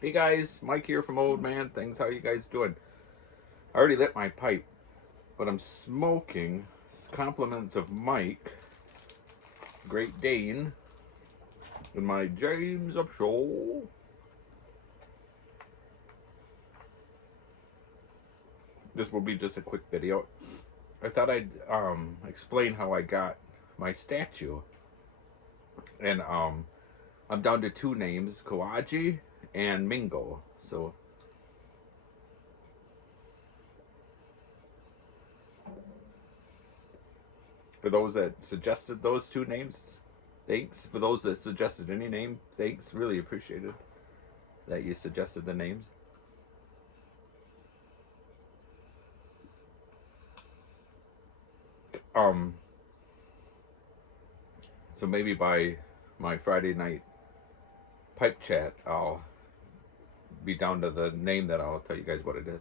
Hey guys, Mike here from Old Man Things. How you guys doing? I already lit my pipe, but I'm smoking compliments of Mike, Great Dane, in my James Up Show. This will be just a quick video. I thought I'd explain how I got my statue, and I'm down to two names: Kawaji and Mingo. So for those that suggested those two names, thanks. For those that suggested any name, thanks. Really appreciated that you suggested the names. Um, so maybe by my Friday night pipe chat, I'll be down to the name that I'll tell you guys what it is.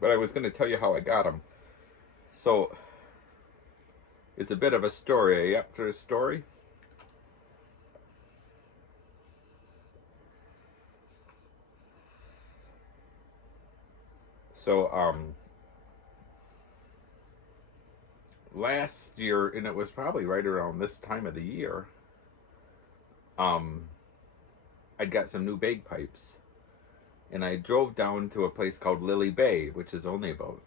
But I was going to tell you how I got them. So it's a bit of a story. Are you up for a story? So last year, and it was probably right around this time of the year, um, I'd got some new bagpipes, and I drove down to a place called Lily Bay, which is only about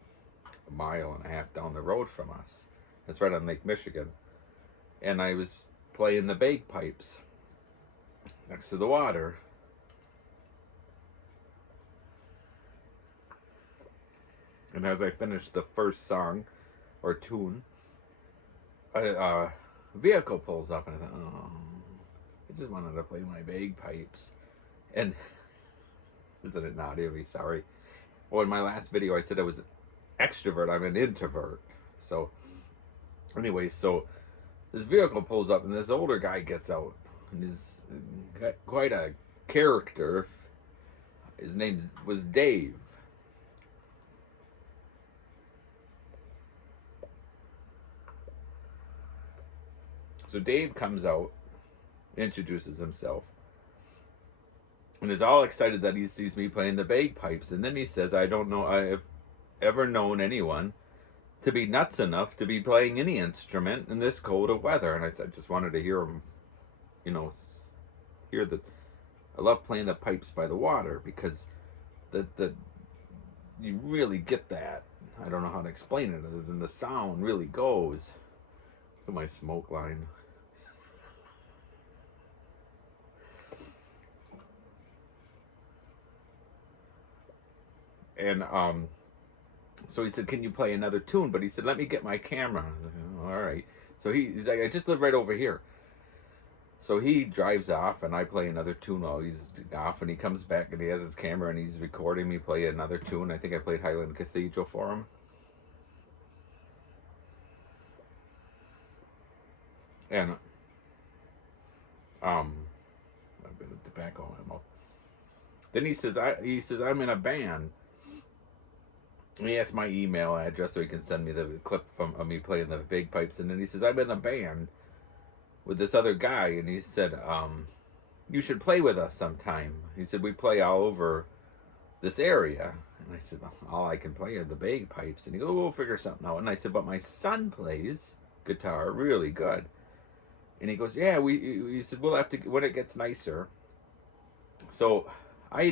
a mile and a half down the road from us. It's right on Lake Michigan, and I was playing the bagpipes next to the water. And as I finished the first song or tune, a vehicle pulls up, and I thought, oh, I just wanted to play my bagpipes. And isn't it naughty of me? Sorry. Well, in my last video, I said I was an extrovert. I'm an introvert. So, anyway, so this vehicle pulls up, and this older guy gets out, and he's quite a character. His name was Dave. So Dave comes out, introduces himself, and is all excited that he sees me playing the bagpipes. And then he says, I don't know I've ever known anyone to be nuts enough to be playing any instrument in this cold of weather. And I just wanted to hear him, you know, hear the. I love playing the pipes by the water because the you really get that. I don't know how to explain it other than the sound really goes. Look at my smoke line. And so he said, "Can you play another tune?" But he said, "Let me get my camera." I was like, oh, all right. So he's like, "I just live right over here." So he drives off, and I play another tune while he's off, and he comes back, and he has his camera, and he's recording me play another tune. I think I played Highland Cathedral for him. And um, I've been tobacco in my mouth. Then he says I'm in a band. And he asked my email address so he can send me the clip from of me playing the bagpipes. And then he says I'm in a band with this other guy, and he said you should play with us sometime. He said we play all over this area. And I said, well, all I can play are the bagpipes. And he goes, we'll figure something out. And I said, but my son plays guitar really good. And he goes, yeah, he said, we'll have to, when it gets nicer. So I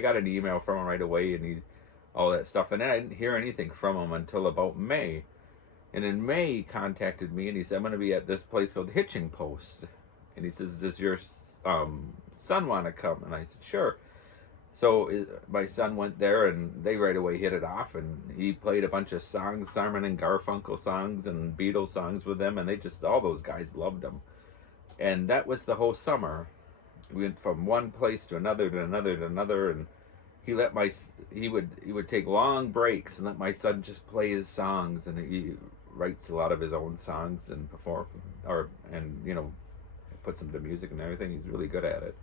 got an email from him right away, and all that stuff. And then I didn't hear anything from him until about May. And in May, he contacted me, and he said, I'm going to be at this place called Hitching Post. And he says, does your son want to come? And I said, sure. So my son went there, and they right away hit it off, and he played a bunch of songs, Simon and Garfunkel songs and Beatles songs with them, and they just, all those guys loved him. And that was the whole summer. We went from one place to another to another to another, and he would take long breaks and let my son just play his songs, and he writes a lot of his own songs and perform, and puts them to music and everything. He's really good at it.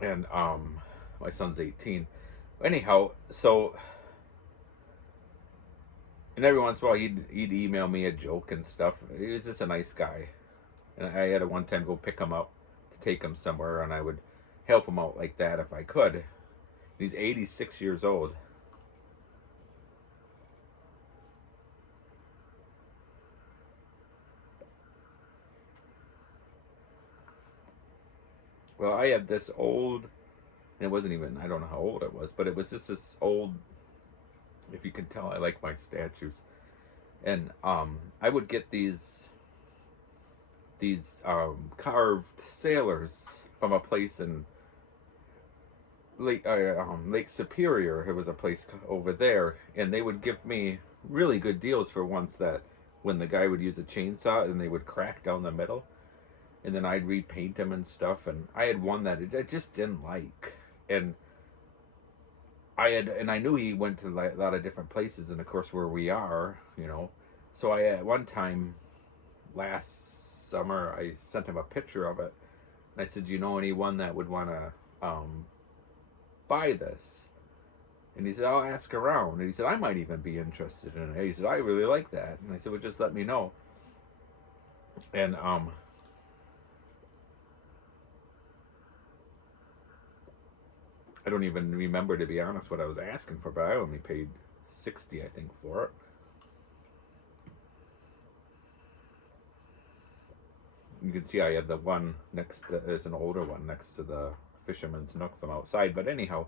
And my son's 18. Anyhow, so and every once in a while he'd email me a joke and stuff. He was just a nice guy. And I had to one time go pick him up to take him somewhere, and I would help him out like that if I could. He's 86 years old. Well, I had this old, and it wasn't even, I don't know how old it was, but it was just this old, if you can tell, I like my statues. And I would get these carved sailors from a place in Lake Superior. It was a place over there, and they would give me really good deals for once that when the guy would use a chainsaw and they would crack down the middle, and then I'd repaint them and stuff. And I had one that I just didn't like, and I knew he went to a lot of different places, and of course where we are, So I at one time last summer I sent him a picture of it, and I said, "You know anyone that would want to buy this?" And he said, "I'll ask around." And he said, "I might even be interested in it." He said, "I really like that." And I said, "Well, just let me know." And I don't even remember, to be honest, what I was asking for, but I only paid 60, I think, for it. You can see I have the one next to, it's an older one next to the Fisherman's Nook from outside. But anyhow,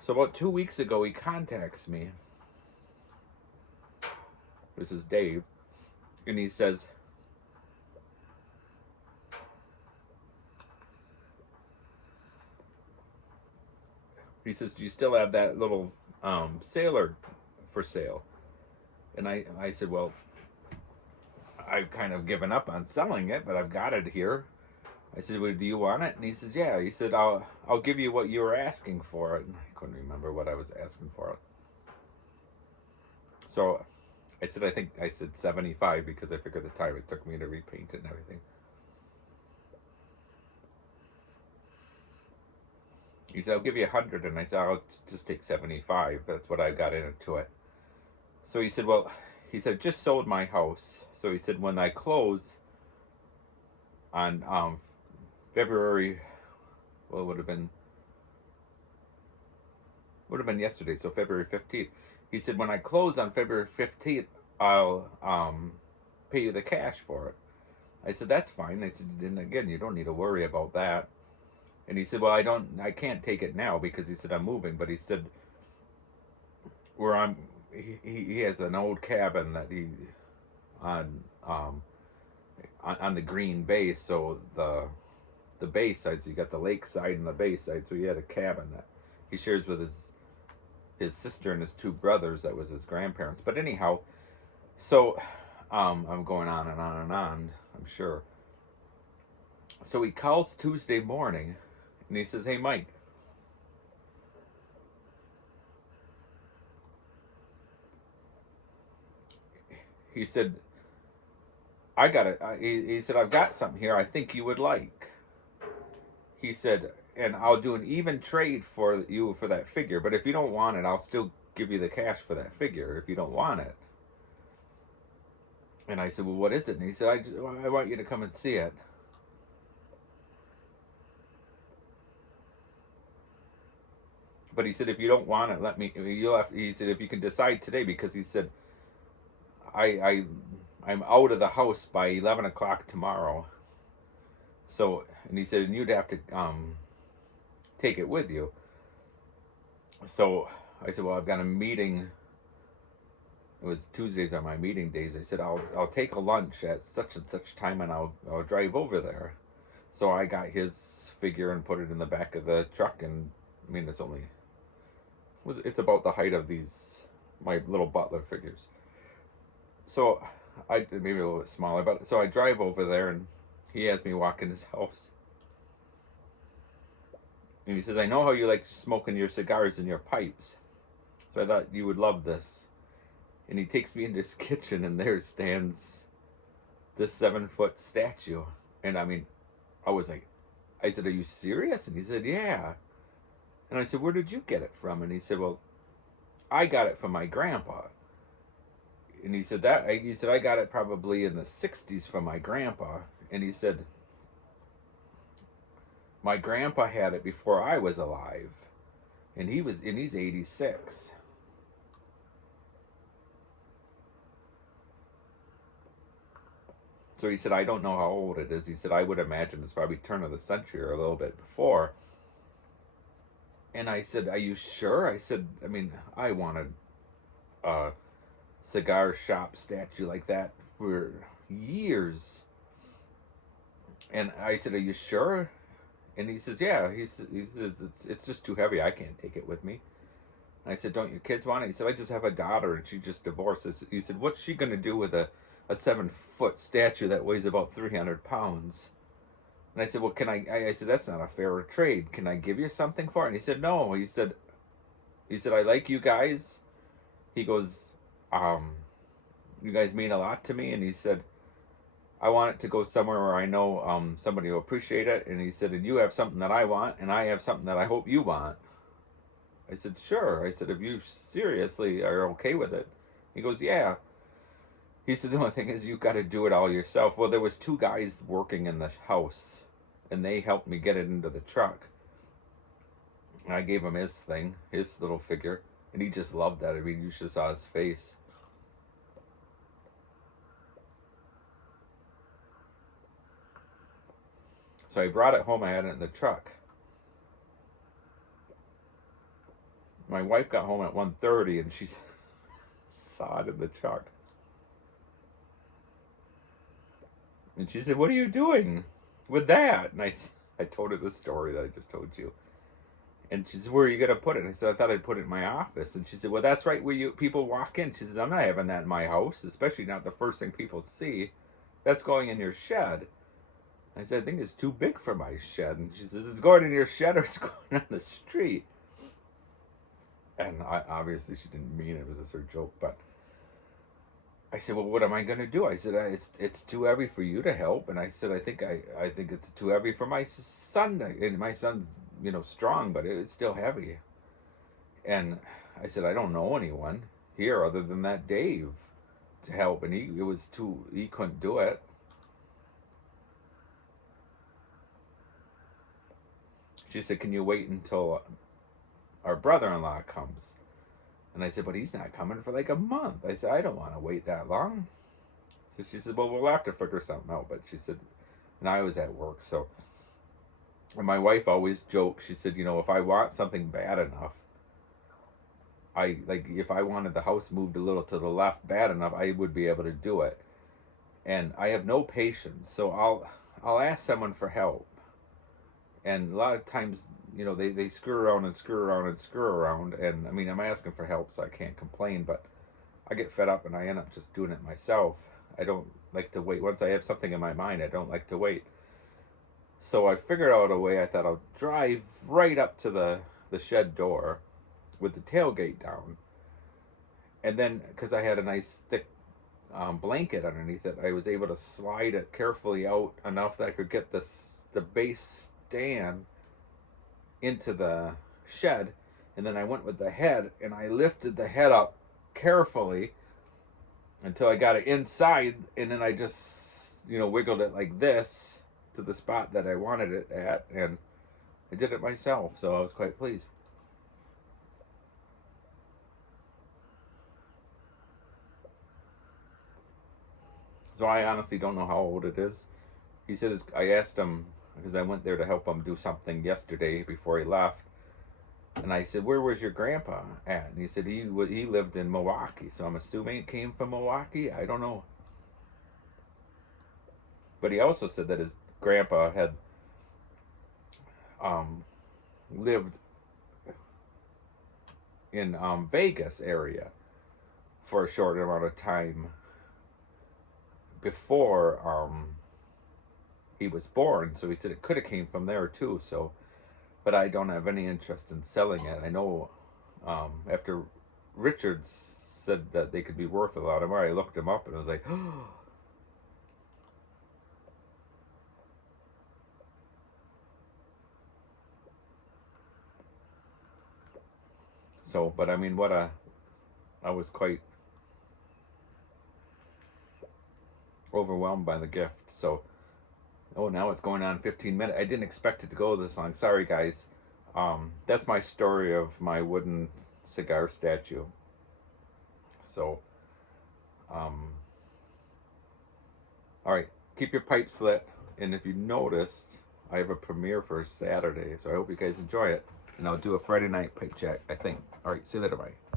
so about 2 weeks ago, he contacts me. This is Dave. And he says, "Do you still have that little sailor for sale?" And I said, "Well, I've kind of given up on selling it, but I've got it here." I said, "Well, do you want it?" And he says, "Yeah." He said, I'll give you what you were asking for it." And I couldn't remember what I was asking for it. So I said 75 because I figured the time it took me to repaint it and everything. He said, "I'll give you 100." And I said, "I'll just take 75. That's what I got into it." So he said, "Well," he said, "just sold my house." So he said, "When I close on February, well, it would have been yesterday, so February 15th. He said, "When I close on February 15th, I'll pay you the cash for it." I said, "That's fine." I said, "Then again, you don't need to worry about that." And he said, "Well, I can't take it now because," he said, "I'm moving." But he said, "Where he has an old cabin that he on on the green bay, so the bay side, so you got the lake side and the bay side, so he had a cabin that he shares with his sister and his two brothers. That was his grandparents. But anyhow, so I'm going on and on and on, I'm sure. So he calls Tuesday morning, and he says, "Hey, Mike." He said, "I got it." He said, "I've got something here I think you would like." He said, "And I'll do an even trade for you for that figure. But if you don't want it, I'll still give you the cash for that figure if you don't want it." And I said, "Well, what is it?" And he said, I want you to come and see it." But he said, "If you don't want it, let me. You'll have." He said, "If you can decide today," because he said, I I'm out of the house by 11 o'clock tomorrow. So, and he said, "And you'd have to take it with you." So I said, "Well, I've got a meeting." It was Tuesdays are my meeting days. I said, I'll take a lunch at such and such time, and I'll drive over there." So I got his figure and put it in the back of the truck, and I mean, it's about the height of these my little butler figures. So I maybe a little bit smaller, but so I drive over there, and he has me walk in his house. And he says, "I know how you like smoking your cigars and your pipes, so I thought you would love this." And he takes me into his kitchen, and there stands this 7-foot statue. And I mean, I said, "Are you serious?" And he said, "Yeah." And I said, "Where did you get it from?" And he said, "Well, I got it from my grandpa. and he said I got it probably in the '60s from my grandpa, and he said my grandpa had it before I was alive, and he's 86. So he said, I don't know how old it is. He said, I would imagine it's probably turn of the century or a little bit before. And I said, are you sure? I said, I mean, I wanted a cigar shop statue like that for years. And I said, are you sure? And he says, yeah. He says, it's just too heavy. I can't take it with me. And I said, don't your kids want it? He said, I just have a daughter and she just divorced. He said, what's she going to do with a 7-foot statue that weighs about 300 pounds? And I said, well, can I said, that's not a fair trade. Can I give you something for it? And he said, no. He said, I like you guys. He goes, you guys mean a lot to me. And he said, I want it to go somewhere where I know somebody will appreciate it. And he said, and you have something that I want, and I have something that I hope you want. I said, sure. I said, if you seriously are okay with it. He goes, yeah. He said, the only thing is you got to do it all yourself. Well, there was 2 guys working in the house, and they helped me get it into the truck. And I gave him his thing, his little figure, and he just loved that. I mean, you should saw his face. So I brought it home. I had it in the truck. My wife got home at 1:30, and she saw it in the truck. And she said, what are you doing with that? And I told her the story that I just told you. And she said, where are you going to put it? And I said, I thought I'd put it in my office. And she said, well, that's right where people walk in. She says, I'm not having that in my house, especially not the first thing people see. That's going in your shed. I said, I think it's too big for my shed. And she says, it's going in your shed or it's going on the street. And obviously she didn't mean it. It was just her joke. But I said, well, what am I going to do? I said, it's too heavy for you to help. And I said, I think it's too heavy for my son. And my son's, strong, but it's still heavy. And I said, I don't know anyone here other than that Dave to help. And he couldn't do it. She said, can you wait until our brother-in-law comes? And I said, but he's not coming for like a month. I said, I don't want to wait that long. So she said, well, we'll have to figure something out. But she said, and I was at work, so. And my wife always joked. She said, if I want something bad enough, if I wanted the house moved a little to the left bad enough, I would be able to do it. And I have no patience, so I'll ask someone for help. And a lot of times, they screw around and screw around and screw around. And I mean, I'm asking for help, so I can't complain, but I get fed up and I end up just doing it myself. I don't like to wait. Once I have something in my mind, I don't like to wait. So I figured out a way. I thought I'll drive right up to the shed door with the tailgate down. And then, because I had a nice thick blanket underneath it, I was able to slide it carefully out enough that I could get the base stand into the shed. And then I went with the head, and I lifted the head up carefully until I got it inside. And then I just, wiggled it like this to the spot that I wanted it at, and I did it myself, so I was quite pleased. So I honestly don't know how old it is. He said, I asked him, because I went there to help him do something yesterday before he left, and I said, where was your grandpa at? And he said he lived in Milwaukee, so I'm assuming it came from Milwaukee. I don't know. But he also said that his grandpa had lived in Vegas area for a short amount of time before he was born. So he said it could have came from there too. So, but I don't have any interest in selling it. I know after Richard said that they could be worth a lot of money, I looked him up and I was like, oh. So, but I mean, I was quite overwhelmed by the gift. So, oh, now it's going on 15 minutes. I didn't expect it to go this long. Sorry, guys. That's my story of my wooden cigar statue. So, all right, keep your pipes lit. And if you noticed, I have a premiere for Saturday, so I hope you guys enjoy it. And I'll do a Friday night pipe check, I think. All right, see you later, bye.